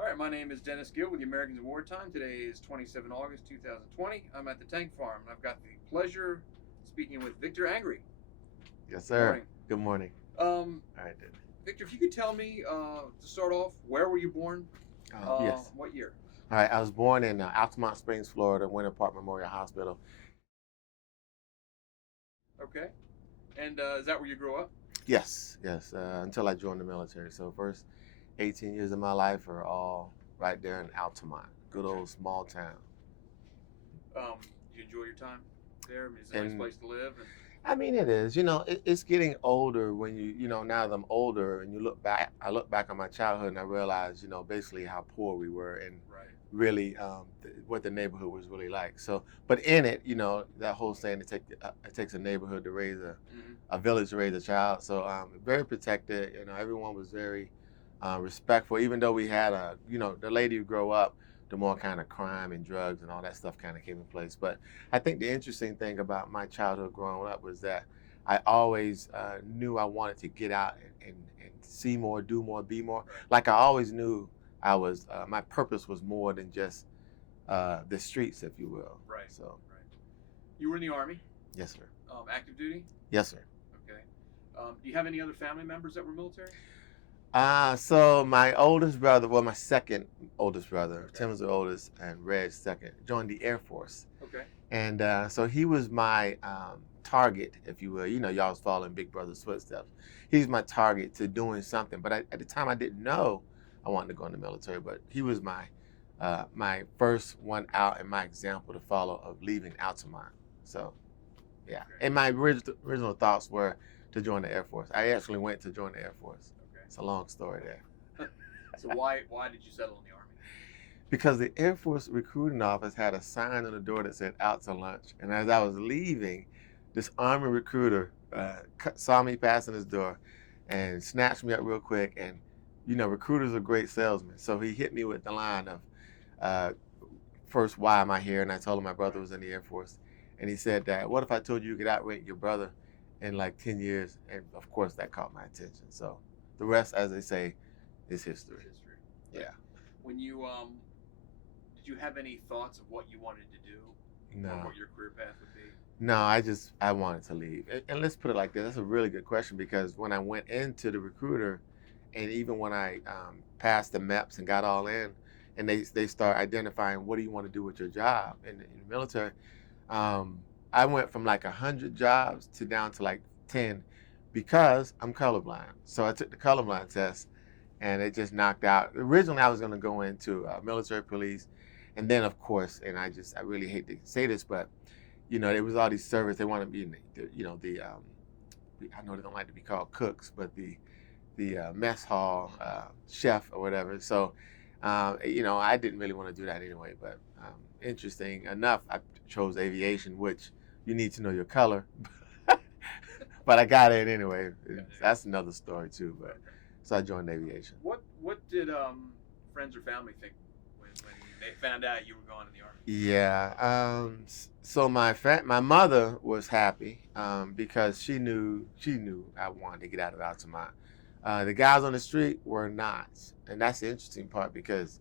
All right, my name is Dennis Gill with the Americans in Wartime. Today is 27 August 2020. I'm at the tank farm, and I've got the pleasure of speaking with Victor Angry. Yes, Good sir. morning. Good morning. Um, All right, then. Victor, if you could tell me to start off, where were you born? Yes. What year? All right. I was born in Altamont Springs, Florida, Winter Park Memorial Hospital. Okay. And is that where you grew up? Yes, yes. Until I joined the military. So first 18 years of my life are all right there in Altamont, good Okay. old small town. Did you enjoy your time there? I mean, it's a nice And place to live. I mean, it is. It's getting older when now that I'm older and you look back. I look back on my childhood and I realize, basically how poor we were and Right. really what the neighborhood was really like. So, but in it, that whole saying, it takes a neighborhood to raise Mm-hmm. a village to raise a child. So, very protected. Everyone was very respectful. Even though we had the later you grow up, the more kind of crime and drugs and all that stuff kind of came in place. But I think the interesting thing about my childhood growing up was that I always knew I wanted to get out and see more, do more, be more. Right. Like I always knew I was my purpose was more than just the streets, if you will. Right. So Right. You were in the Army, yes, sir. active duty. Yes, sir. Okay. Do you have any other family members that were military? So my oldest brother, well, my second oldest brother, Okay. Tim was the oldest, and Red's second, joined the Air Force. Okay. And so he was my target, if you will. Y'all was following Big Brother's footsteps. He's my target to doing something. But at the time, I didn't know I wanted to go in the military. But he was my first one out and my example to follow of leaving Altamont. So, yeah. Okay. And my original thoughts were to join the Air Force. I actually went to join the Air Force. Okay. It's a long story there. So why did you settle in the Army? Because the Air Force recruiting office had a sign on the door that said "Out to lunch," and as I was leaving, this Army recruiter saw me passing his door, and snatched me up real quick. And recruiters are great salesmen, so he hit me with the line of, uh, first, "Why am I here?" And I told him my brother was in the Air Force, and he said that, "What if I told you you could outrank your brother in like 10 years?" And of course, that caught my attention. So the rest, as they say, is history. History. Yeah. When you did you have any thoughts of what you wanted to do or No. what your career path would be? No, I wanted to leave. And let's put it like this. That's a really good question because when I went into the recruiter, and even when I passed the MEPS and got all in, and they start identifying what do you want to do with your job in the military, um, I went from like 100 jobs to down to like 10 because I'm colorblind. So I took the colorblind test, and it just knocked out. Originally, I was going to go into military police, and then of course, and I really hate to say this, but there was all these servers. They want to be in I know they don't like to be called cooks, but the mess hall chef or whatever. So, I didn't really want to do that anyway. But interesting enough, I chose aviation, which you need to know your color. But I got it anyway. That's another story too. But so I joined aviation. What did friends or family think when they found out you were going in the Army? Yeah. So my mother was happy because she knew I wanted to get out of Altamont. The guys on the street were not, and that's the interesting part because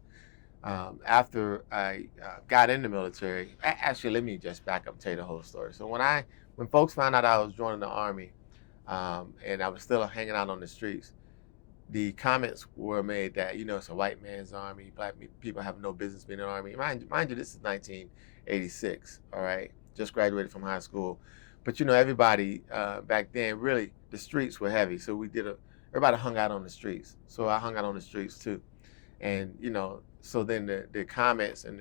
after I got in the military, actually, let me just back up and tell you the whole story. So when folks found out I was joining the Army, and I was still hanging out on the streets, the comments were made that it's a white man's army. Black people have no business being in the army. Mind you, this is 1986. All right, just graduated from high school, but everybody back then really the streets were heavy. So everybody hung out on the streets. So I hung out on the streets too, and so then the comments and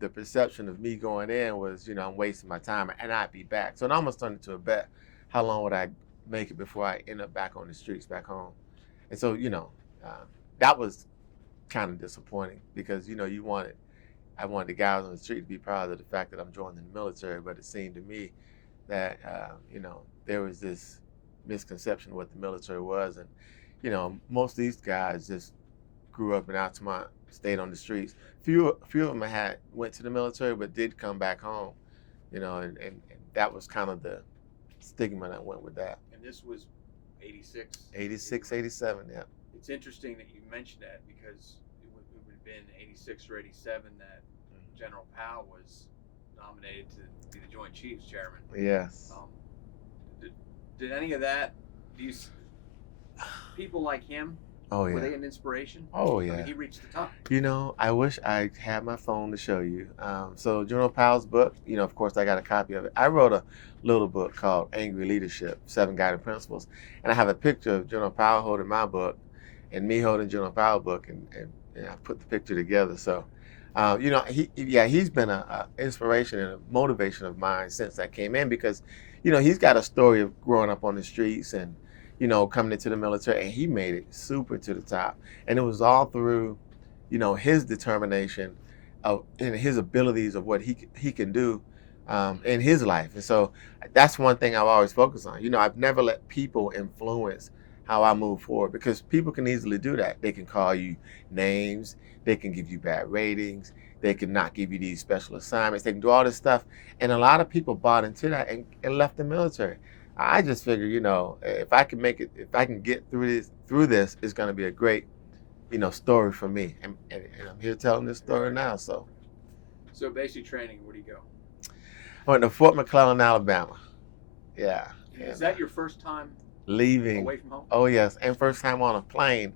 the perception of me going in was I'm wasting my time and I'd be back. So it almost turned into a bet. How long would I make it before I end up back on the streets back home? And so, that was kind of disappointing because, I wanted the guys on the street to be proud of the fact that I'm joining the military, but it seemed to me that, there was this misconception of what the military was. And, most of these guys just grew up in Altamont, stayed on the streets. A few of them went to the military, but did come back home, and that was kind of the stigma that went with that. And this was 86. 86, 87, yeah. It's interesting that you mentioned that because been 86 or 87 that General Powell was nominated to be the Joint Chiefs Chairman. Yes. Did any of that? People like him? Oh yeah. Were they an inspiration? Oh yeah. I mean, he reached the top. I wish I had my phone to show you. So General Powell's book, of course I got a copy of it. I wrote a little book called Angry Leadership, 7 Guiding Principles. And I have a picture of General Powell holding my book and me holding General Powell's book, and I put the picture together. So, he's been a inspiration and a motivation of mine since I came in, because, he's got a story of growing up on the streets and, coming into the military, and he made it super to the top. And it was all through, his determination and his abilities of what he can do in his life. And so that's one thing I've always focused on. I've never let people influence how I move forward, because people can easily do that. They can call you names, they can give you bad ratings, they can not give you these special assignments, they can do all this stuff. And a lot of people bought into that and left the military. I just figure, if I can make it, if I can get through this, it's going to be a great, story for me. And I'm here telling this story now. So basic training, where do you go? I went to Fort McClellan, Alabama. Yeah. Is that your first time leaving? Away from home? Oh yes, and first time on a plane,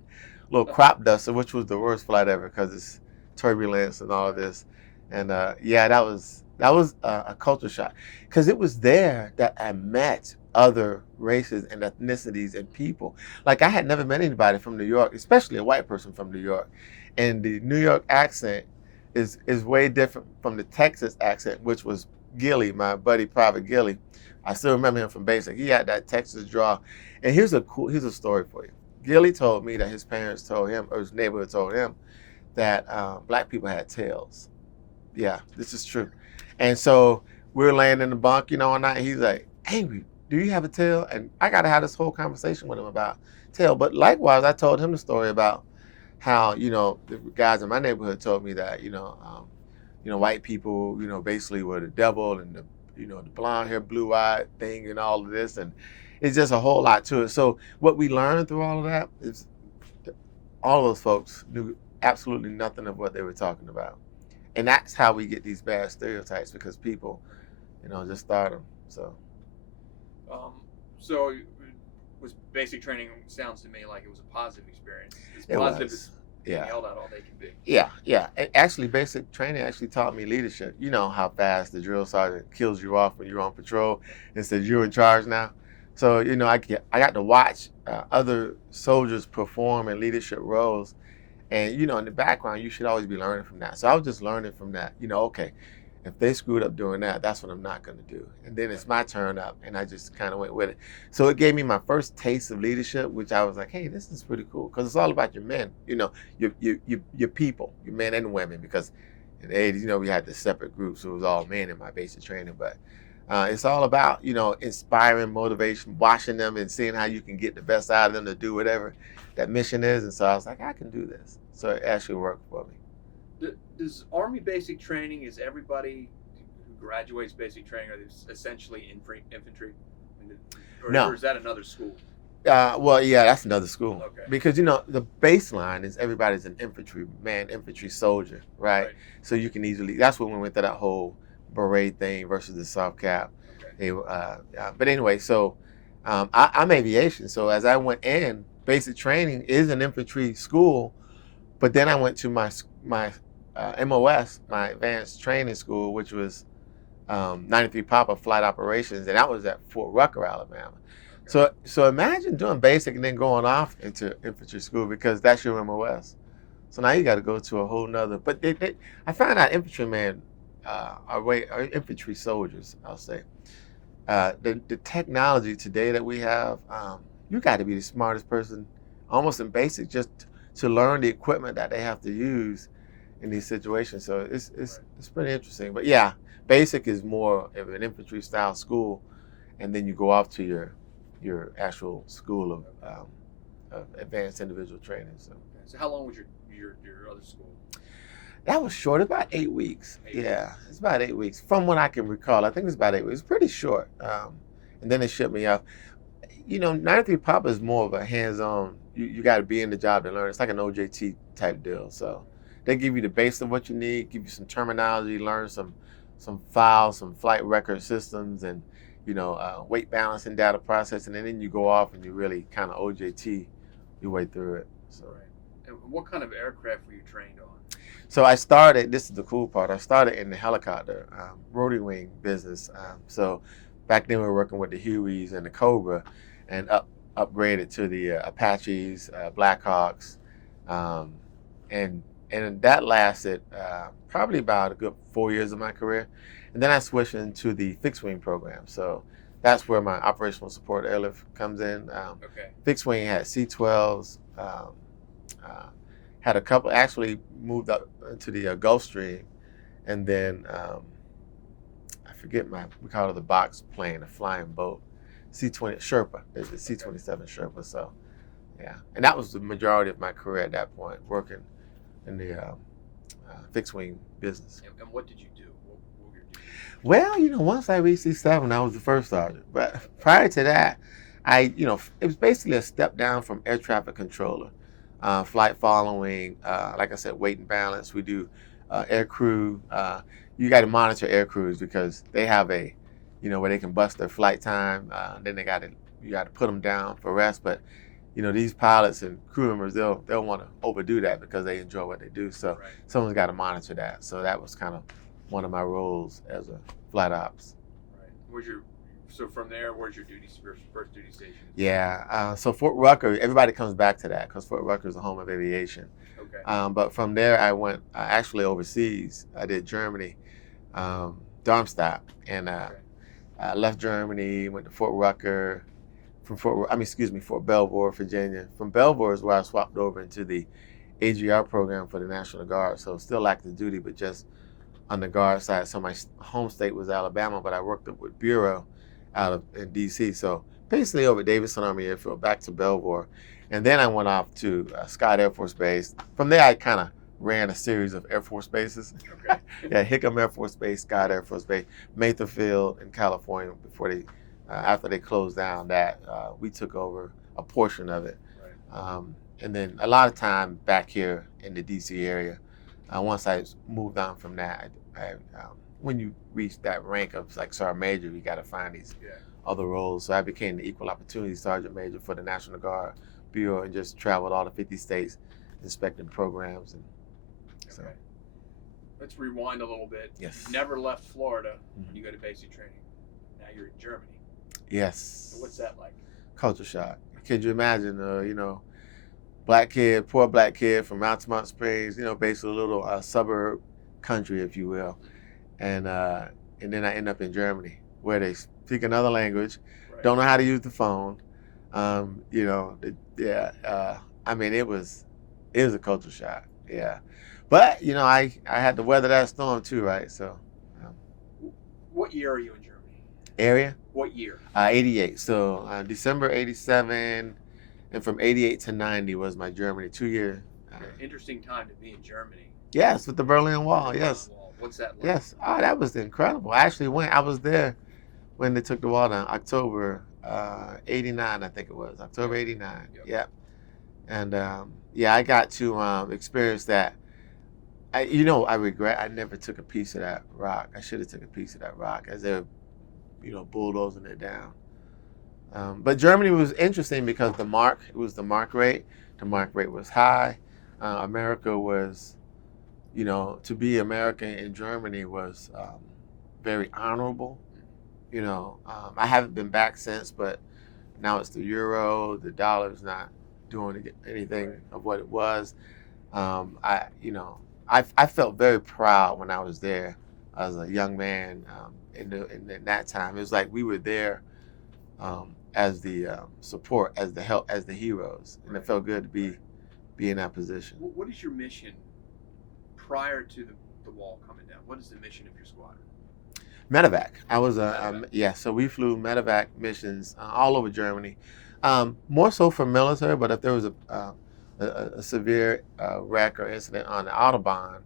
little crop duster, which was the worst flight ever because it's turbulence and all of this. And that was a culture shock, because it was there that I met other races and ethnicities and people. Like, I had never met anybody from New York, especially a white person from New York. And the New York accent is way different from the Texas accent, which was Gilly, my buddy, Private Gilly. I still remember him from basic. He had that Texas draw. And here's a story for you. Gilly told me that his parents told him, or his neighborhood told him, that black people had tails. Yeah, this is true. And so we're laying in the bunk, all night. He's like, Angry, do you have a tail? And I got to have this whole conversation with him about tail. But likewise, I told him the story about how, the guys in my neighborhood told me that, white people, basically were the devil, and the blonde hair, blue eyed thing and all of this. And it's just a whole lot to it. So what we learned through all of that is all of those folks knew absolutely nothing of what they were talking about. And that's how we get these bad stereotypes, because people, just start them. So was basic training, sounds to me like it was a positive experience. As It positive was. as being yelled at all they can be. Yeah. Actually, basic training actually taught me leadership. You know how fast the drill sergeant kills you off when you're on patrol and says you're in charge now. So, I got to watch other soldiers perform in leadership roles. And, in the background, you should always be learning from that. So I was just learning from that. Okay, if they screwed up doing that, that's what I'm not going to do. And then it's my turn up, and I just kind of went with it. So it gave me my first taste of leadership, which I was like, hey, this is pretty cool, because it's all about your men, your people, your men and women, because in the 80s, we had the separate groups, so it was all men in my basic training. But it's all about, inspiring, motivation, watching them and seeing how you can get the best out of them to do whatever that mission is. And so I was like, I can do this. So it actually worked for me. Does Army basic training, is everybody who graduates basic training, are they essentially infantry? No. Or is that another school? Well, yeah, that's another school. Okay. Because, the baseline is everybody's an infantry soldier, right? So you can easily, that's when we went to that whole beret thing versus the soft cap. Okay. But anyway, so I'm aviation. So as I went in, basic training is an infantry school, but then I went to my MOS, my advanced training school, which was 93 Papa Flight Operations, and that was at Fort Rucker, Alabama. Okay. So imagine doing basic and then going off into infantry school, because that's your MOS. So now you got to go to a whole nother. But I found out infantrymen are infantry soldiers, I'll say. The technology today that we have, you got to be the smartest person, almost in basic, just to learn the equipment that they have to use in these situations. So it's pretty interesting. But yeah, basic is more of an infantry style school, and then you go off to your actual school of advanced individual training. So how long was your other school? That was short, about 8 weeks. It's about 8 weeks. From what I can recall, I think it's about 8 weeks. It's pretty short. And then they shipped me off. 93 Papa is more of a hands-on, you got to be in the job to learn. It's like an OJT type deal. So they give you the base of what you need, give you some terminology, learn some files, some flight record systems, and weight balancing, data processing, and then you go off and you really kind of OJT your way through it. So. Right. And what kind of aircraft were you trained on? So I started. This is the cool part. I started in the helicopter rotary wing business. So back then we were working with the Hueys and the Cobra, and upgraded to the Apaches, Blackhawks, and that lasted probably about a good 4 years of my career. And then I switched into the fixed wing program. So that's where my operational support airlift comes in. Okay. Fixed wing had C-12s, had a couple, actually moved up into the Gulfstream, and then I forget we call it the box plane, a flying boat, C-20 Sherpa, the C-27 Sherpa. So yeah, and that was the majority of my career at that point, working in the fixed wing business. And what did you do? What were your duties? Well, once I reached C7, I was the first sergeant. But prior to that, it was basically a step down from air traffic controller, flight following, like I said, weight and balance. We do air crew. You got to monitor air crews because they have where they can bust their flight time. Then you got to put them down for rest. But these pilots and crew members, they'll want to overdo that because they enjoy what they do. So Right. someone's got to monitor that. So that was kind of one of my roles as a flight ops. Right. So from there, where's your first duty station? Yeah. So Fort Rucker, everybody comes back to that because Fort Rucker is the home of aviation. Okay. But from there, I went actually overseas. I did Germany, Darmstadt, and I left Germany, went to Fort Rucker. Fort Belvoir, Virginia. From Belvoir is where I swapped over into the AGR program for the National Guard. So still active duty, but just on the Guard side. So my home state was Alabama, but I worked up with Bureau in D.C. So basically over Davidson Army Airfield, back to Belvoir. And then I went off to Scott Air Force Base. From there, I kind of ran a series of Air Force bases. Okay. Yeah, Hickam Air Force Base, Scott Air Force Base, Mather Field in California before after they closed down that, we took over a portion of it. Right. And then a lot of time back here in the D.C. area. Once I moved on from that, when you reach that rank of like Sergeant Major, you got to find these other roles. So I became the Equal Opportunity Sergeant Major for the National Guard Bureau and just traveled all the 50 states inspecting programs. And so. Okay. Let's rewind a little bit. Yes. You never left Florida when you go to basic training. Now you're in Germany. Yes. So what's that like? Culture shock. Could you imagine, poor black kid from Altamont Springs, basically a little suburb country, if you will. And then I end up in Germany where they speak another language, Right. don't know how to use the phone. It was a culture shock. Yeah. But, I had to weather that storm too, right? So. What year are you in Germany? Area? What year? 88. So December 87, and from 88 to 90 was my Germany 2-year. Interesting time to be in Germany. Yes, with the Berlin Wall. Yes. What's that like? Yes. Oh, that was incredible. I actually went. I was there when they took the wall down, October 89, I think it was. October 89. Yep. And I got to experience that. I regret I never took a piece of that rock. I should have took a piece of that rock as they're, bulldozing it down. But Germany was interesting because it was the mark rate. The mark rate was high. America was, to be American in Germany was very honorable. I haven't been back since, but now it's the euro. The dollar's not doing anything of what it was. I felt very proud when I was there as a young man in that time. It was like we were there as the support, as the help, as the heroes, and it felt good to be in that position. What is your mission prior to the wall coming down? What is the mission of your squadron? Medevac. I was so we flew medevac missions all over Germany, more so for military. But if there was a severe wreck or incident on the Autobahn,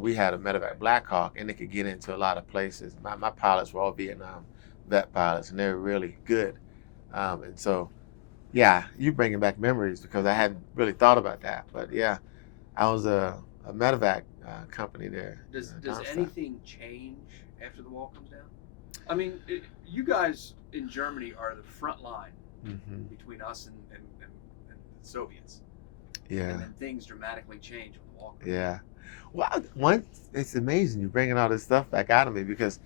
we had a medevac Black Hawk, and it could get into a lot of places. My pilots were all Vietnam vet pilots, and they were really good. And so, you bringing back memories because I hadn't really thought about that. But I was a medevac company there. Does down south. anything change after the wall comes down? I mean, you guys in Germany are the front line Mm-hmm. between us and the Soviets. Yeah. And then things dramatically change when the wall comes down. Yeah. Well, it's amazing you bringing all this stuff back out of me because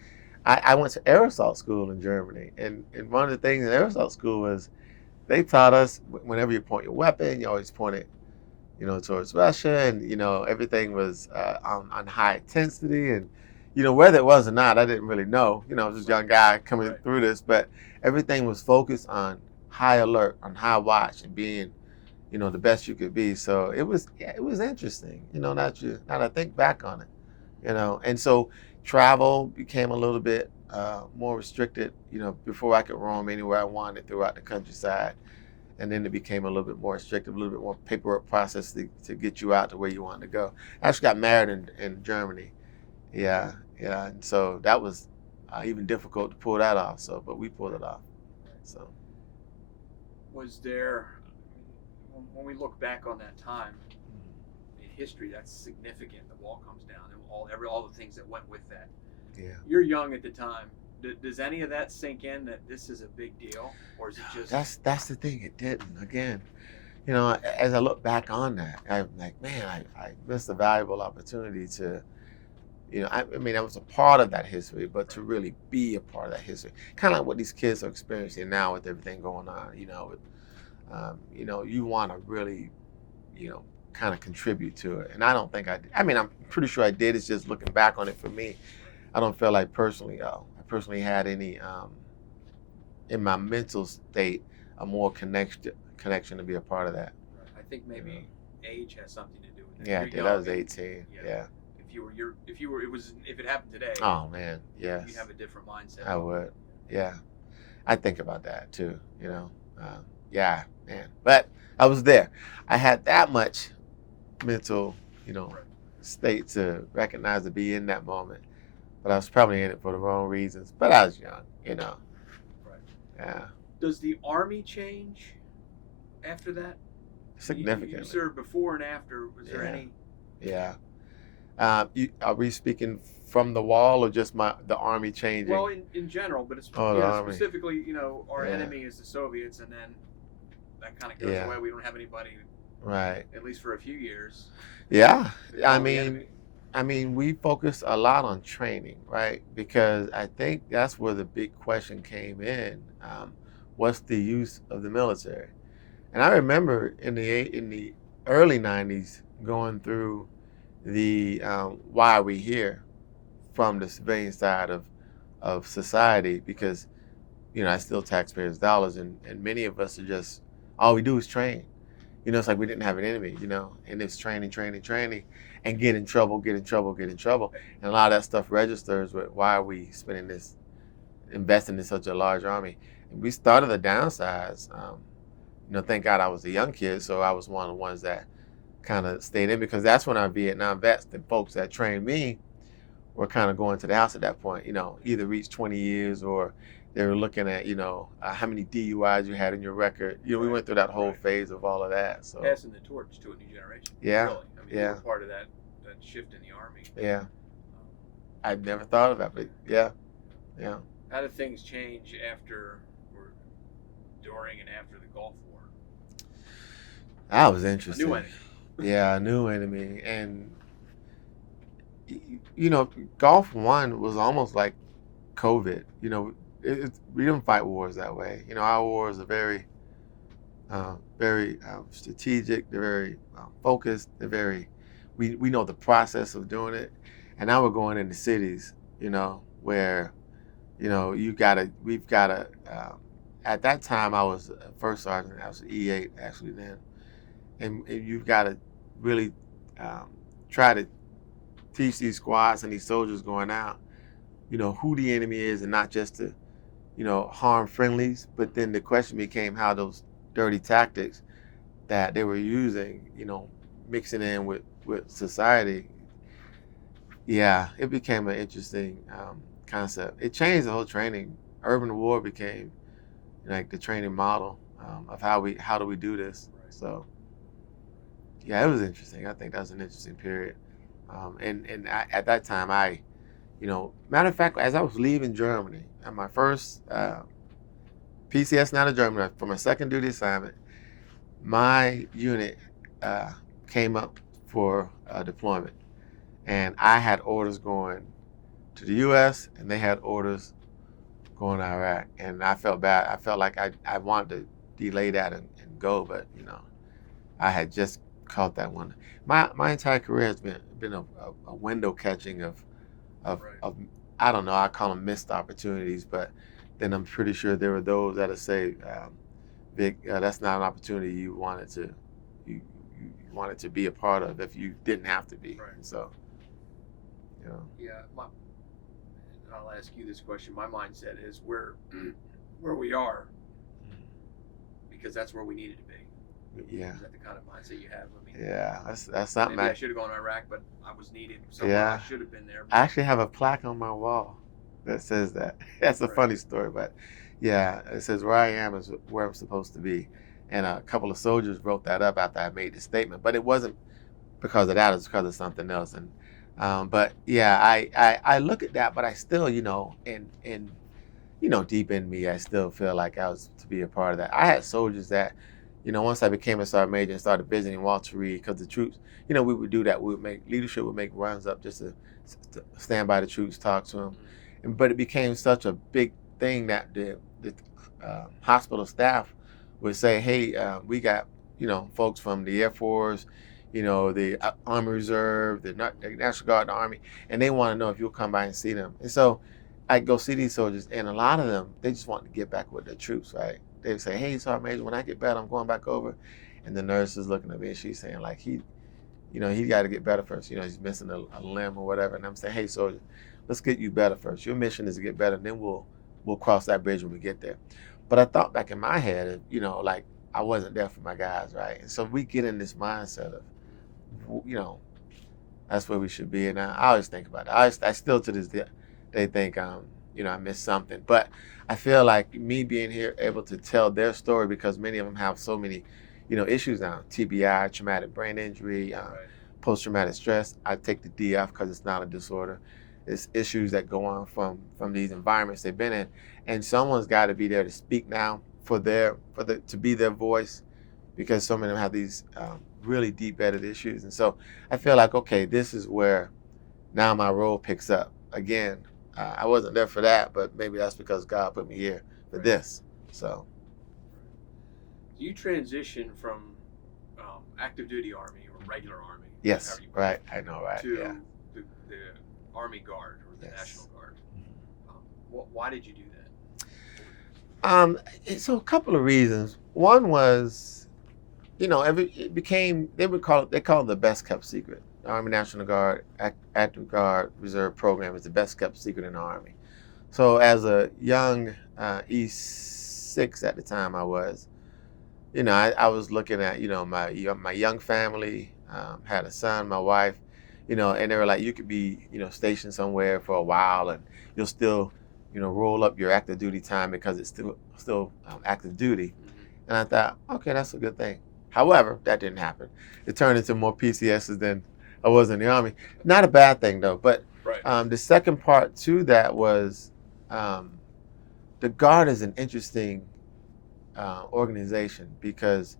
I went to air assault school in Germany, and one of the things in air assault school was they taught us whenever you point your weapon, you always point it, towards Russia, and everything was on high intensity, and whether it was or not, I didn't really know. I was just a young guy coming Right. through this, but everything was focused on high alert, on high watch, and being the best you could be. So it was interesting, now that I think back on it, and so travel became a little bit more restricted, before I could roam anywhere I wanted throughout the countryside. And then it became a little bit more restrictive, a little bit more paperwork process to get you out to where you wanted to go. I actually got married in Germany. Yeah, yeah. And so that was even difficult to pull that off. So, but we pulled it off. So. Was there, when we look back on that time in history, that's significant. The wall comes down, and all the things that went with that. Yeah. You're young at the time. Does any of that sink in that this is a big deal, or is it just? That's the thing. It didn't. Again, as I look back on that, I'm like, man, I missed a valuable opportunity to, I mean, I was a part of that history, but to really be a part of that history, kind of like what these kids are experiencing now with everything going on. You want to really, kind of contribute to it, and I don't think I did. I mean, I'm pretty sure I did. It's just looking back on it for me, I don't feel like personally had any in my mental state a more connection to be a part of that. I think maybe age has something to do with it. Yeah, You're I did. young, I was 18. Yeah. If it happened today, Oh man, yes. you'd have a different mindset. I would. Yeah, I think about that too. Yeah, man. But I was there. I had that much mental, state to recognize to be in that moment. But I was probably in it for the wrong reasons. But I was young, Right. Yeah. Does the Army change after that? Significantly. You served before and after. Was there Yeah. any? Yeah. Are we speaking from the wall or just the Army changing? Well, in general, but it's the Army. specifically, our Yeah. enemy is the Soviets, and then that kind of goes Yeah. away. We don't have anybody, Right. at least for a few years. Yeah. to I call the enemy. mean, we focus a lot on training, right? Because I think that's where the big question came in. What's the use of the military? And I remember in the early '90s going through the why are we here from the civilian side of society, because I steal taxpayers' dollars, and many of us are just all we do is train. It's like we didn't have an enemy, and it's training, and get in trouble, and a lot of that stuff registers with why are we investing in such a large army. And we started the downsides. Thank God I was a young kid, so I was one of the ones that kind of stayed in, because that's when our Vietnam vets, the folks that trained me, were kind of going to the house at that point. Either reached 20 years or they were looking at how many DUIs you had in your record. We went through that whole phase of all of that. So Passing the torch to a new generation. Yeah. Really. I mean, Yeah. you were part of that shift in the Army. yeah, I'd never thought of that, but yeah. How did things change after, or during, and after the Gulf War? That was A interesting. new enemy. Yeah, a new enemy. And Gulf One was almost like COVID. We didn't fight wars that way. Our wars are very strategic. They're very focused. They're very. We know the process of doing it. And now we're going into cities. Where we've got to. At that time, I was a first sergeant. I was an E8 actually then, and you've got to really try to teach these squads and these soldiers going out, who the enemy is, and not just to, harm friendlies. But then the question became how those dirty tactics that they were using, mixing in with society. Yeah, it became an interesting concept. It changed the whole training. Urban war became like the training model of how do we do this. Right. So, Yeah, it was interesting. I think that was an interesting period. At that time, matter of fact, as I was leaving Germany, at my first PCS out of Germany for my second duty assignment, my unit came up for deployment, and I had orders going to the U.S. and they had orders going to Iraq, and I felt bad. I felt like I wanted to delay that and go, but I had just caught that one. My entire career has been a window catching of I don't know, I call them missed opportunities, but then I'm pretty sure there were those that'll say, Vic, that's not an opportunity you you wanted to be a part of if you didn't have to be. Right. And so, Yeah, and I'll ask you this question. My mindset is where we are, because that's where we needed to be. yeah, Is that the kind of mindset you have? I mean, yeah, that's something. maybe I should have gone to Iraq, but I was needed. So Yeah. I should have been there. I actually have a plaque on my wall that says that. That's a Right. funny story, but yeah, it says where I am is where I'm supposed to be. And a couple of soldiers wrote that up after I made the statement, but it wasn't because of that, it was because of something else. And but yeah, I look at that, but I still, deep in me, I still feel like I was to be a part of that. I had soldiers that, once I became a sergeant major and started visiting Walter Reed, because the troops, we would do that. Leadership would make runs up just to stand by the troops, talk to them. But it became such a big thing that the hospital staff would say, hey, we got, folks from the Air Force, the Army Reserve, the National Guard, the Army, and they want to know if you'll come by and see them. And so I'd go see these soldiers, and a lot of them, they just want to get back with their troops, right? They would say, hey, Sergeant Major, when I get better, I'm going back over. And the nurse is looking at me, and she's saying, like, he got to get better first. He's missing a limb or whatever. And I'm saying, hey, soldier, let's get you better first. Your mission is to get better, and then we'll cross that bridge when we get there. But I thought back in my head, like I wasn't there for my guys, right? And so we get in this mindset of, that's where we should be. And I always think about it. I still to this day think, I missed something. But I feel like me being here, able to tell their story, because many of them have so many, issues now: TBI, traumatic brain injury, post-traumatic stress. I take the D off because it's not a disorder. It's issues that go on from these environments they've been in, and someone's got to be there to speak now to be their voice, because so many of them have these really deep-bedded issues. And so I feel like, okay, this is where now my role picks up again. I wasn't there for that, but maybe that's because God put me here for this. So you transition from active duty Army or regular Army, yes, right, I know, right, to yeah. the Army Guard or the Yes. National Guard. Why did you do that? So a couple of reasons. One was, it became, they call it the best kept secret. The Army National Guard, Active Guard Reserve program is the best kept secret in the Army. So as a young E6 at the time I was, I was looking at, my young family, had a son, my wife, and they were like, you could be, stationed somewhere for a while and you'll still, roll up your active duty time because it's still active duty. And I thought, okay, that's a good thing. However, that didn't happen. It turned into more PCSs than I was in the Army. Not a bad thing though, but the second part to that was the Guard is an interesting organization because,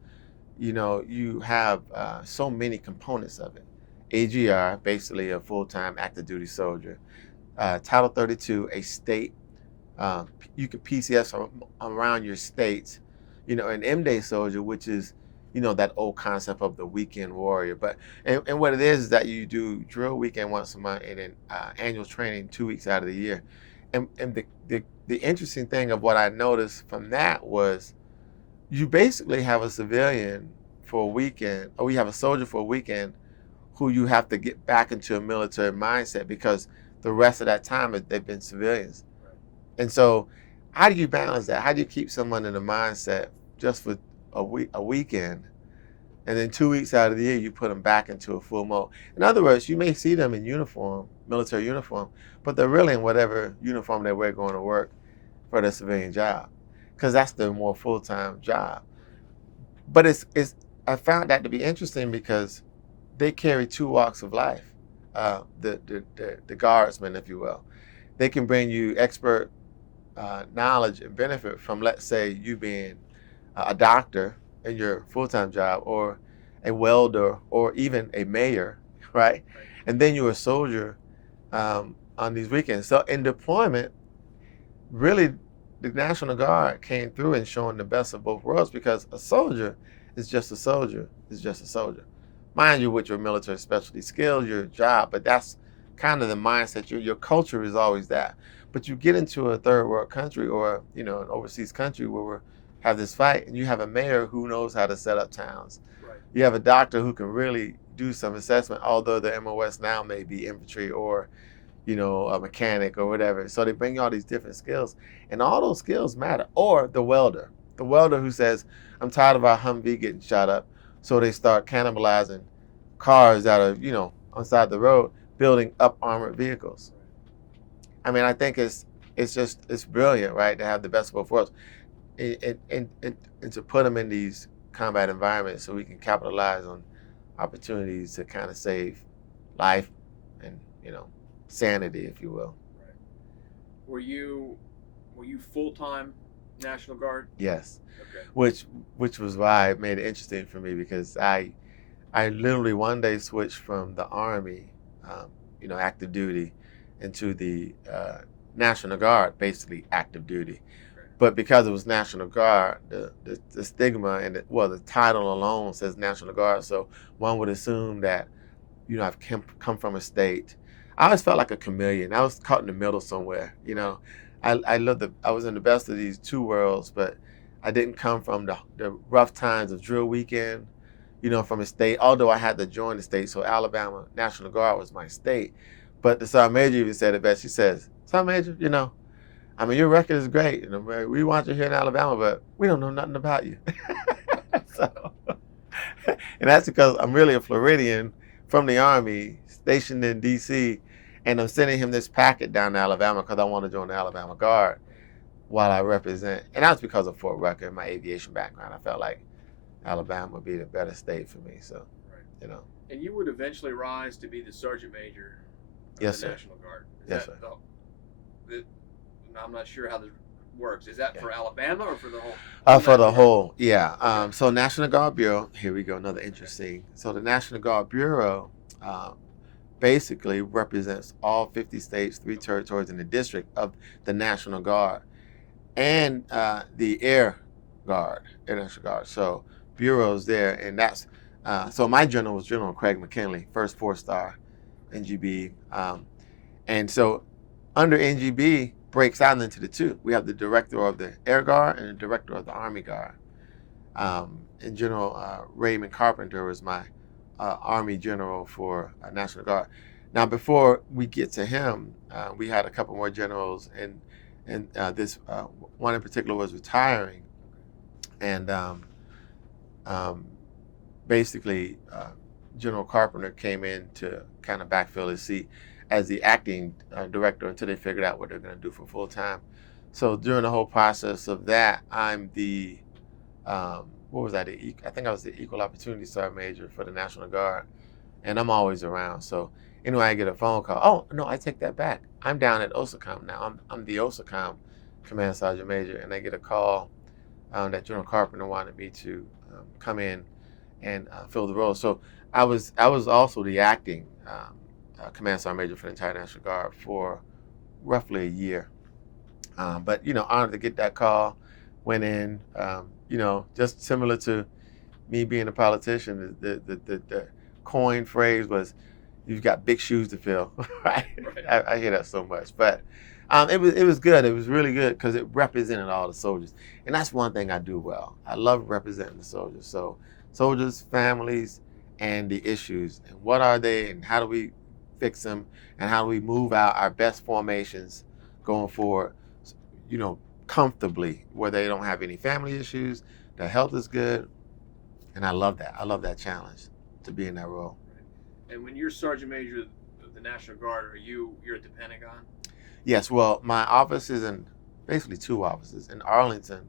you have so many components of it. AGR, basically a full-time active duty soldier. Title 32, a state, you could PCS around your states, an M-Day soldier, which is, that old concept of the weekend warrior. But and what it is that you do drill weekend once a month and then annual training 2 weeks out of the year. And the interesting thing of what I noticed from that was you basically have a civilian for a weekend, or you have a soldier for a weekend who you have to get back into a military mindset because the rest of that time they've been civilians. And so how do you balance that? How do you keep someone in the mindset just for a weekend, and then 2 weeks out of the year you put them back into a full mode? In other words, you may see them in uniform, military uniform, but they're really in whatever uniform they wear going to work for their civilian job, because that's their more full-time job. But it's I found that to be interesting because they carry two walks of life. The guardsmen, if you will, they can bring you expert knowledge and benefit from, let's say, you being a doctor in your full-time job, or a welder, or even a mayor, right? And then you're a soldier on these weekends. So in deployment, really, the National Guard came through and showing the best of both worlds, because a soldier is just a soldier, is just a soldier. Mind you, with your military specialty skills, your job, but that's kind of the mindset. Your culture is always that. But you get into a third world country, or an overseas country where we have this fight, and you have a mayor who knows how to set up towns. Right. You have a doctor who can really do some assessment, although the MOS now may be infantry, or a mechanic or whatever. So they bring you all these different skills, and all those skills matter. Or the welder who says, I'm tired of our Humvee getting shot up. So they start cannibalizing cars that are, on the road, building up armored vehicles. I mean, I think it's brilliant, right, to have the best of both worlds, and to put them in these combat environments so we can capitalize on opportunities to kind of save life and, sanity, if you will. Right. Were you full-time National Guard? Yes. Okay. Which was why it made it interesting for me, because I literally one day switched from the Army, active duty, into the National Guard, basically active duty. Okay. But because it was National Guard, the stigma and the title alone says National Guard, so one would assume that, I've come from a state. I always felt like a chameleon. I was caught in the middle somewhere. I was in the best of these two worlds, but I didn't come from the rough times of drill weekend, from a state, although I had to join the state. So Alabama National Guard was my state. But the Sergeant Major even said it best. She says, Sergeant Major, your record is great. We want you here in Alabama, but we don't know nothing about you. And that's because I'm really a Floridian from the Army, stationed in D.C., and I'm sending him this packet down to Alabama because I want to join the Alabama Guard while I represent. And that's because of Fort Rucker and my aviation background. I felt like Alabama would be the better state for me. So, right. And you would eventually rise to be the Sergeant Major of yes, the sir. National Guard. Yes, sir. I'm not sure how this works. Is that for Alabama or for the whole? For the whole, yeah. So National Guard Bureau, here we go, another interesting. So the National Guard Bureau basically represents all 50 states, 3 territories, and the district of the National Guard, and the Air National Guard. So bureaus there, and that's so my general was General Craig McKinley, first 4-star NGB, and so under NGB breaks out into the two. We have the director of the Air Guard and the director of the Army Guard, and General Raymond Carpenter was my Army general for National Guard. Now, before we get to him, we had a couple more generals, and this one in particular was retiring, and basically General Carpenter came in to kind of backfill his seat as the acting director until they figured out what they're going to do for full time. So during the whole process of that, I'm the what was that? I think I was the Equal Opportunity Sergeant Major for the National Guard, and I'm always around. So anyway, I get a phone call. Oh no, I take that back. I'm down at OSACOM now. I'm the OSACOM Command Sergeant Major, and I get a call that General Carpenter wanted me to come in and fill the role. So I was also the acting Command Sergeant Major for the entire National Guard for roughly a year. But honored to get that call. Went in. Just similar to me being a politician, the coin phrase was, "You've got big shoes to fill." Right? I hear that so much, but it was good. It was really good because it represented all the soldiers, and that's one thing I do well. I love representing the soldiers. So soldiers, families, and the issues, and what are they, and how do we fix them, and how do we move out our best formations going forward, comfortably, where they don't have any family issues, their health is good, and I love that. I love that challenge to be in that role. And when you're Sergeant Major of the National Guard, you're at the Pentagon? Yes. Well, my office is in basically 2 offices in Arlington,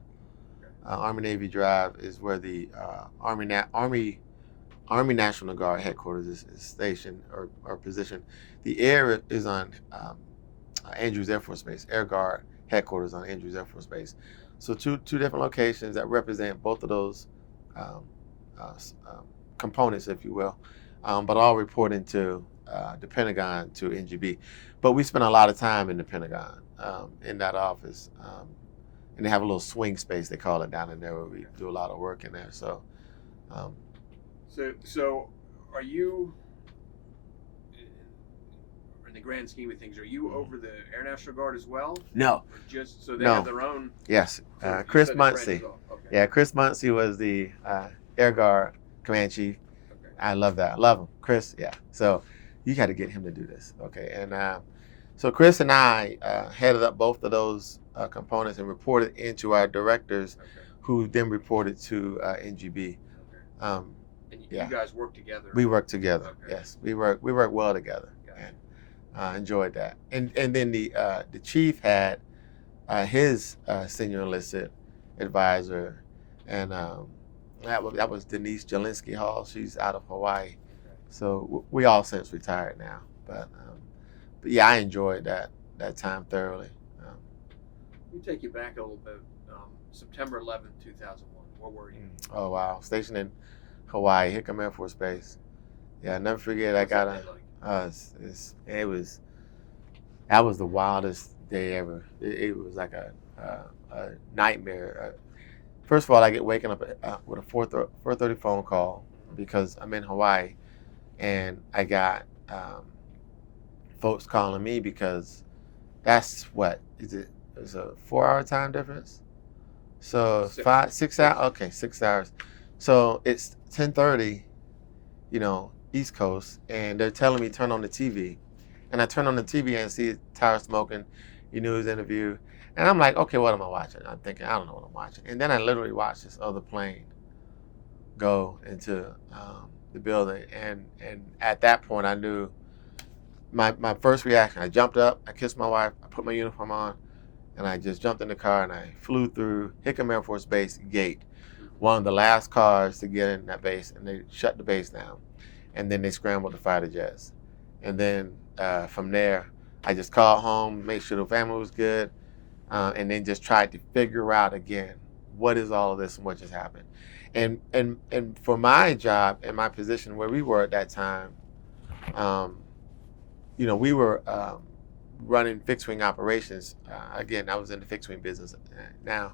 Army Navy Drive is where the Army National Guard headquarters is stationed or positioned. The air is on Andrews Air Force Base. Air Guard headquarters on Andrews Air Force Base. So two different locations that represent both of those um, components, if you will, but all reporting to the Pentagon, to NGB. But we spend a lot of time in the Pentagon, in that office, and they have a little swing space, they call it, down in there, where we do a lot of work in there. So, um, So are you, in the grand scheme of things, are you over the Air National Guard as well? no, Or just so they No. have their own? yes, So you Chris said the branch Muncie. is all- Okay. Yeah, Chris Muncie was the Air Guard Command Chief. Okay. I love that. I love him. Chris, yeah. So you got to get him to do this. Okay. And so Chris and I headed up both of those components and reported into our directors, Okay. who then reported to NGB. Okay. Um, And yeah. you guys work together. we worked together. Okay. Yes, we work well together, Gotcha. and enjoyed that. And then the chief had his senior enlisted advisor, and that was Denise Jelinski Hall. She's out of Hawaii. Okay. So we all since retired now, but yeah, I enjoyed that time thoroughly. Let me take you back a little bit. September 11th, 2001. Where were you? Oh wow, stationed in Hawaii, Hickam Air Force Base. Yeah, I never forget. I What's got that day like? it was that was the wildest day ever. It was like a nightmare. First of all, I get waking up with a 4:30 phone call because I'm in Hawaii, and I got folks calling me because that's what is it? It's a 4-hour time difference. So 6 hours. Okay, 6 hours. So it's 10:30, East Coast, and they're telling me turn on the TV, and I turn on the TV and see Tyler Smoking, your news interview, and I'm like, okay, what am I watching? I'm thinking, I don't know what I'm watching, and then I literally watched this other plane go into the building, and at that point I knew my first reaction. I jumped up, I kissed my wife, I put my uniform on, and I just jumped in the car and I flew through Hickam Air Force Base gate, one of the last cars to get in that base, and they shut the base down, and then they scrambled to fire the jets, and then from there I just called home, made sure the family was good, and then just tried to figure out again what is all of this and what just happened, and for my job and my position where we were at that time, we were running fixed wing operations. Again, I was in the fixed wing business now.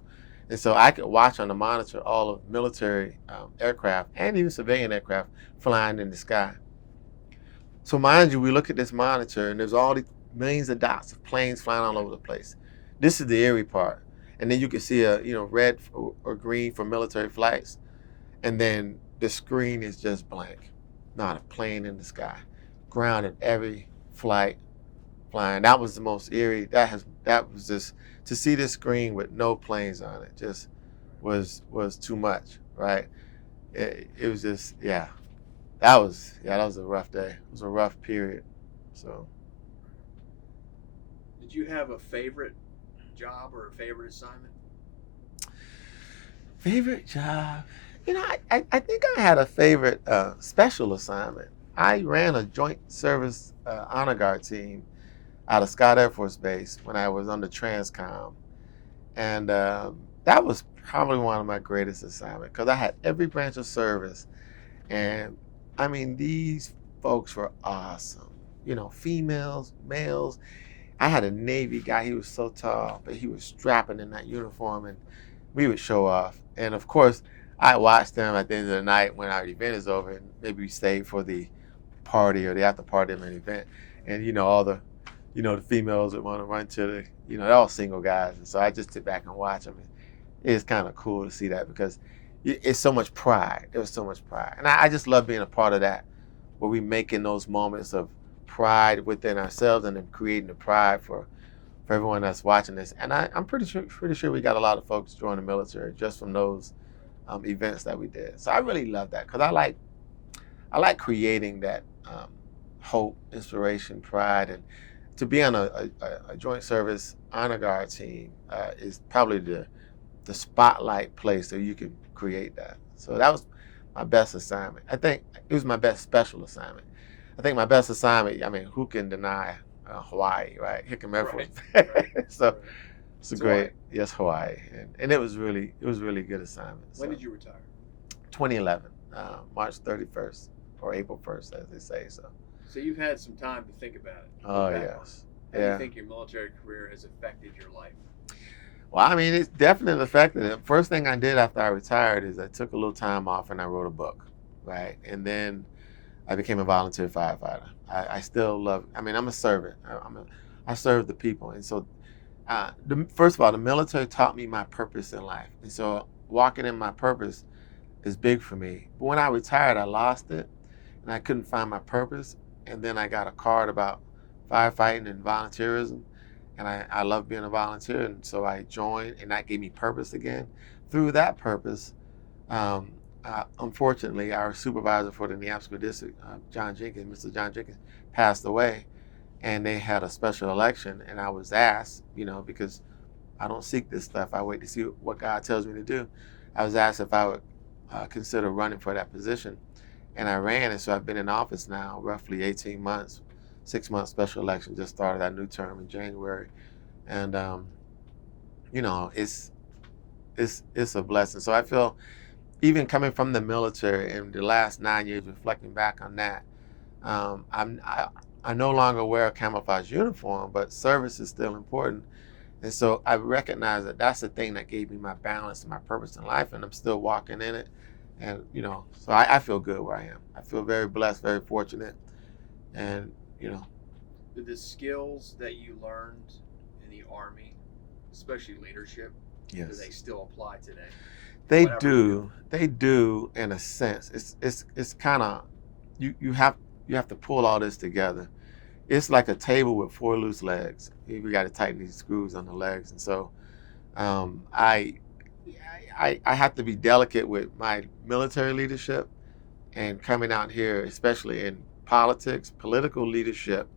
And so I could watch on the monitor all of military aircraft and even civilian aircraft flying in the sky. So mind you, we look at this monitor and there's all these millions of dots of planes flying all over the place. This is the eerie part. And then you can see a red or green for military flights. And then the screen is just blank. Not a plane in the sky. Ground at every flight flying. That was the most eerie. That was just, to see this screen with no planes on it just was too much, right? It was just, yeah. That was a rough day. It was a rough period. So. Did you have a favorite job or a favorite assignment? Favorite job? I think I had a favorite special assignment. I ran a Joint Service Honor Guard team out of Scott Air Force Base when I was under Transcom. And that was probably one of my greatest assignments because I had every branch of service. And I mean, these folks were awesome. Females, males. I had a Navy guy, he was so tall, but he was strapping in that uniform and we would show off. And of course, I watched them at the end of the night when our event is over, and maybe we stayed for the party or the after party of an event. And all the the females that want to run to the, they're all single guys. And so I just sit back and watch them. It's kind of cool to see that because it's so much pride. There was so much pride. And I just love being a part of that, where we making those moments of pride within ourselves and then creating the pride for everyone that's watching this. And I'm pretty sure we got a lot of folks join the military just from those events that we did. So I really love that because I like creating that hope, inspiration, pride, and to be on a Joint Service Honor Guard team is probably the spotlight place so you can create that. So that was my best assignment. I think it was my best special assignment. I think my best assignment, I mean, who can deny Hawaii, right? Hickam Air Force. Right. So Right. it's a It's great, Hawaii. yes, Hawaii. And it was really good assignment. When So, did you retire? 2011, March 31st or April 1st, as they say. So, So you've had some time to think about it. oh, Look back on yes. it. How do Yeah. you think your military career has affected your life? Well, I mean, it's definitely affected it. First thing I did after I retired is I took a little time off and I wrote a book, right? And then I became a volunteer firefighter. I still love. I mean, I'm a servant. I serve the people, and so first of all, the military taught me my purpose in life, and so walking in my purpose is big for me. But when I retired, I lost it, and I couldn't find my purpose. And then I got a card about firefighting and volunteerism, and I love being a volunteer, and so I joined, and that gave me purpose again. Through that purpose, unfortunately, our supervisor for the Neabsco School District, Mr. John Jenkins, passed away, and they had a special election, and I was asked, because I don't seek this stuff, I wait to see what God tells me to do. I was asked if I would consider running for that position, and I ran, and so I've been in office now roughly 18 months, 6 months special election, just started our new term in January, and it's a blessing. So I feel, even coming from the military in the last 9 years, reflecting back on that, I no longer wear a camouflage uniform, but service is still important. And so I recognize that that's the thing that gave me my balance and my purpose in life, and I'm still walking in it. And, so I feel good where I am. I feel very blessed, very fortunate. And, Did the skills that you learned in the Army, especially leadership, do yes, they still apply today? they Whatever do. They do in a sense. It's kind of, you have to pull all this together. It's like a table with 4 loose legs. We got to tighten these screws on the legs, and so I have to be delicate with my military leadership, and coming out here, especially in politics, political leadership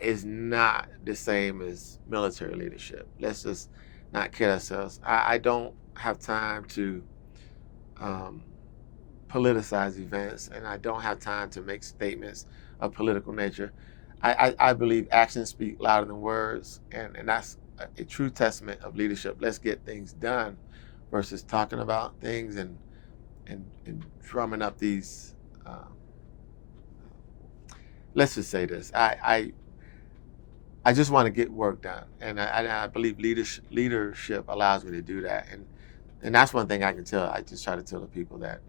is not the same as military leadership. Let's just not kid ourselves. I don't have time to politicize events, and I don't have time to make statements of political nature. I believe actions speak louder than words, and that's a true testament of leadership. Let's get things done versus talking about things and drumming up these. Let's just say this. I just want to get work done, and I believe leadership allows me to do that, and that's one thing I can tell. I just try to tell the people that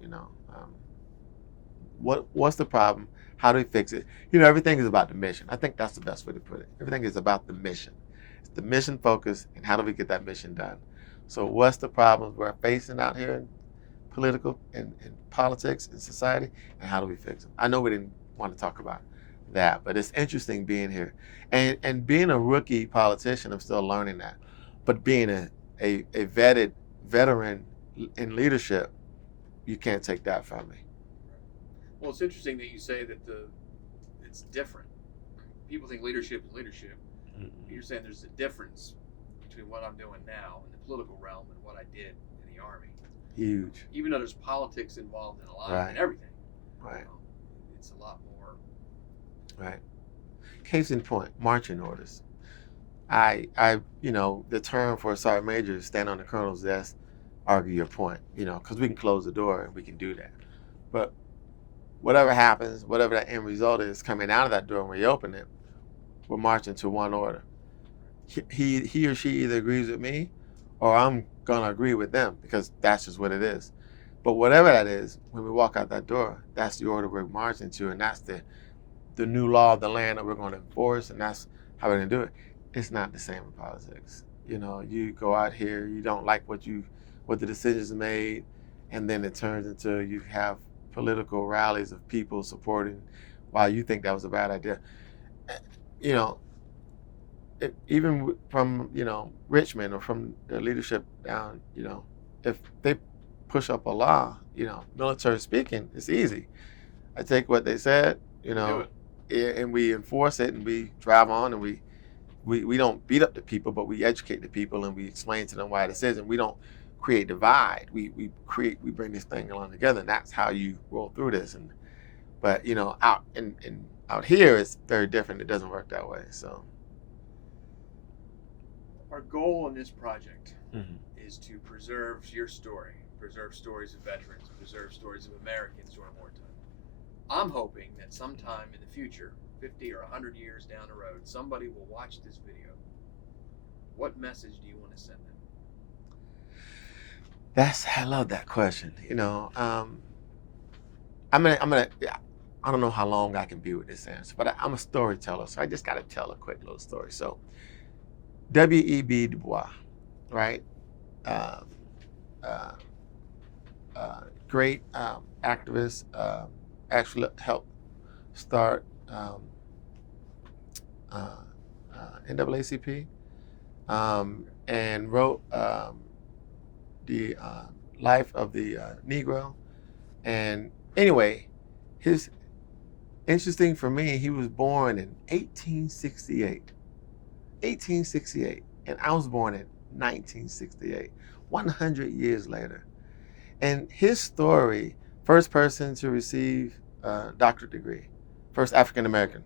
what's the problem, how do we fix it. Everything is about the mission. I think that's the best way to put it. Everything is about the mission. It's the mission focus, and how do we get that mission done. So what's the problems we're facing out here in political and politics and society, and how do we fix them? I know we didn't want to talk about that, but it's interesting being here. And being a rookie politician, I'm still learning that. But being a vetted veteran in leadership, you can't take that from me. Well, it's interesting that you say that it's different. People think leadership is leadership. Mm-hmm. You're saying there's a difference between what I'm doing now in the political realm and what I did in the Army. Huge. Even though there's politics involved in a lot Right. and everything. Right. It's a lot more. Right. Case in point, marching orders. The term for a sergeant major is stand on the colonel's desk, argue your point, because we can close the door and we can do that. But whatever happens, whatever that end result is coming out of that door when we open it, we're marching to one order. He or she either agrees with me or I'm going to agree with them, because that's just what it is. But whatever that is, when we walk out that door, that's the order we're marching to, and that's the new law of the land that we're going to enforce, and that's how we're going to do it. It's not the same in politics. You go out here, you don't like what the decisions made, and then it turns into you have political rallies of people supporting why you think that was a bad idea. Even from Richmond or from the leadership down, if they push up a law, military speaking, it's easy. I take what they said, and we enforce it, and we drive on, and we don't beat up the people, but we educate the people, and we explain to them why this is, and we don't create divide. We bring this thing along together, and that's how you roll through this. But you know, out here it's very different. It doesn't work that way. So our goal in this project Mhm. is to preserve your story, preserve stories of veterans, preserve stories of Americans during wartime. I'm hoping that sometime in the future, 50 or 100 years down the road, somebody will watch this video. What message do you want to send them? I love that question. You know, I don't know how long I can be with this answer, but I'm a storyteller, so I just got to tell a quick little story. So, W.E.B. Du Bois, right? Um, uh, Great activist, actually helped start NAACP, and wrote the life of the Negro. And anyway, his interesting for me, he was born in 1868. 1868, and I was born in 1968, 100 years later. And his story, first person to receive a doctorate degree, first African American.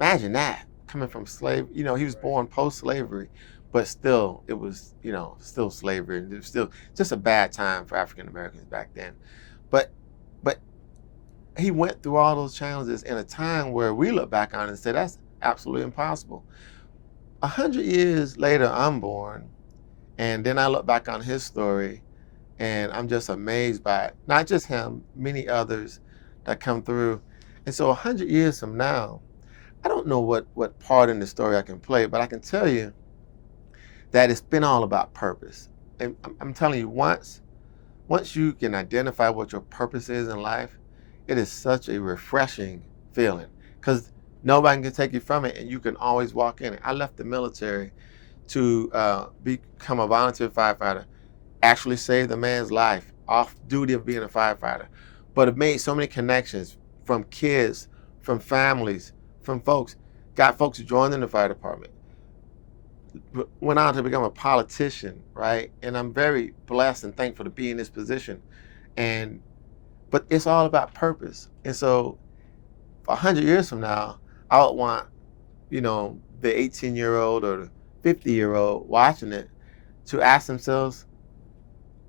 Imagine that, coming from slave. You know, he was born post-slavery, but still, it was, you know, still slavery, and it was still just a bad time for African Americans back then. But he went through all those challenges in a time where we look back on it and say that's absolutely impossible. 100 years later, I'm born, and then I look back on his story, and I'm just amazed by it. Not just him, many others that come through. And so 100 years from now, I don't know what part in the story I can play, but I can tell you that it's been all about purpose. And I'm telling you, once you can identify what your purpose is in life, it is such a refreshing feeling, because nobody can take you from it, and you can always walk in it. I left the military to become a volunteer firefighter, actually saved a man's life off duty of being a firefighter, but have made so many connections from kids, from families, from folks, got folks who joined in the fire department, went on to become a politician, right? And I'm very blessed and thankful to be in this position. But it's all about purpose. And so 100 years from now, I would want, you know, the 18-year-old or the 50-year-old watching it to ask themselves,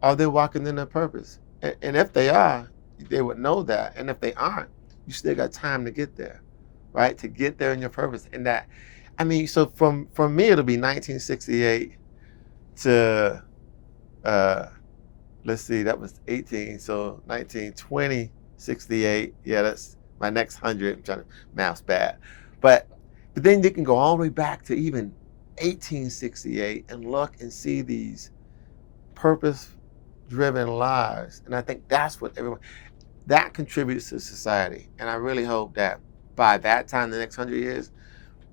are they walking in their purpose? And if they are, they would know that. And if they aren't, you still got time to get there, right? To get there in your purpose. And that, I mean, so from me, it'll be 1968 to, let's see, that was 18. So 1920, 68. Yeah, that's my next 100. I'm trying to, math's bad. But then you can go all the way back to even 1868 and look and see these purpose-driven lives. And I think that's what that contributes to society. And I really hope that by that time, the next 100 years,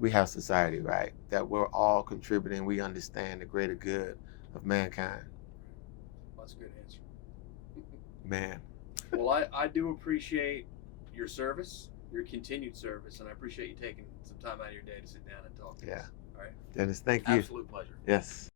we have society, right? That we're all contributing, we understand the greater good of mankind. That's a good answer. Man. Well, I do appreciate your service, your continued service, and I appreciate you taking some time out of your day to sit down and talk to us. Yeah. All right. Dennis, thank you. Absolute pleasure. Yes.